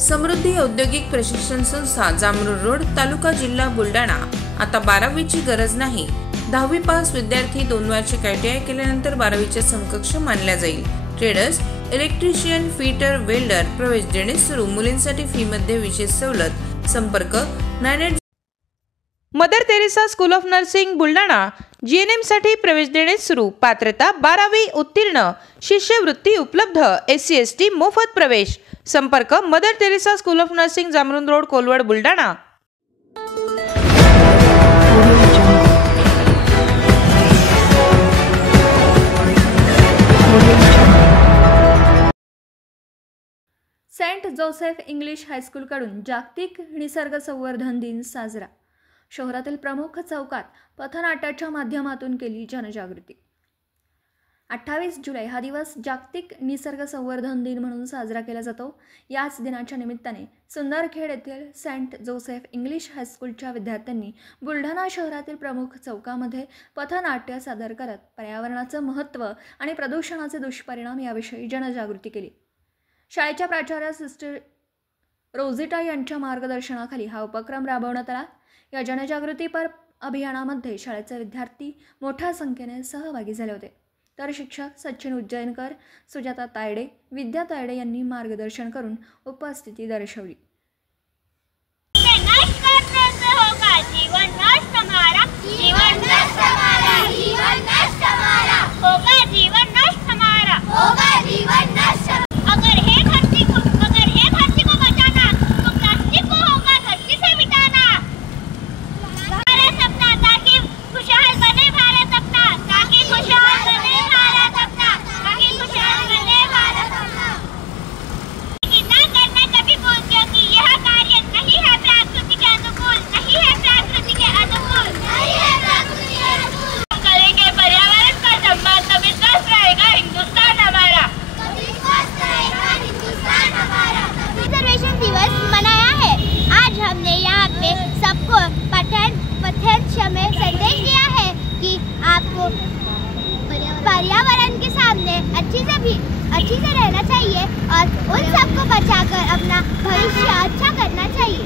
समृद्धी औद्योगिक प्रशिक्षण संस्था जामरुड रोड तालुका जिल्हा बुलढाणा। आता 12वीची गरज नाही। 10वी पास विद्यार्थी 2 वार्षिक ITI केल्यानंतर 12वीच्या समकक्ष मानल्या जाईल। ट्रेडर्स, इलेक्ट्रिशियन, फिटर, वेल्डर प्रवेश देणे सुरू। मुलींसाठी फी मध्ये विशेष सवलत। संपर्क 98 Mother Teresa school of nursing Buldhana. GNM साठी प्रवेश देणे सुरू। पात्रता 12वी उत्तीर्ण। शिष्यवृत्ती उपलब्ध। SC ST मोफत प्रवेश। संपर्क Mother Teresa school of nursing Jamrud road Kolwad Buldhana. Saint Joseph English high school कडून जागतिक निसर्ग संवर्धन दिन साजरा। शहरातील प्रमुख चौकात पथनाट्याच्या माध्यमातून केली जनजागृती। 28 जुलै हा दिवस जागतिक निसर्ग संवर्धन दिन म्हणून साजरा केला जातो। याच दिनाच्या निमित्ताने सुंदरखेड येथील सेंट जोसेफ इंग्लिश हायस्कूलच्या विद्यार्थ्यांनी बुलढाणा शहरातील प्रमुख चौकामध्ये पथनाट्य सादर करत पर्यावरणाचं महत्त्व आणि प्रदूषणाचे दुष्परिणाम याविषयी जनजागृती केली। शाळेच्या प्राचार्य सिस्टर रोझिटा यांच्या मार्गदर्शनाखाली हा उपक्रम राबवण्यात आला। या जनजागृतीपर अभियानामध्ये शाळेचे विद्यार्थी मोठ्या संख्येने सहभागी झाले होते। तर शिक्षक सचिन उज्जैनकर, सुजाता तायडे, विद्या तायडे यांनी मार्गदर्शन करून उपस्थिती दर्शवली। पर्यावरण के सामने अच्छी से रहना चाहिए और उन सबको बचाकर अपना भविष्य अच्छा करना चाहिए।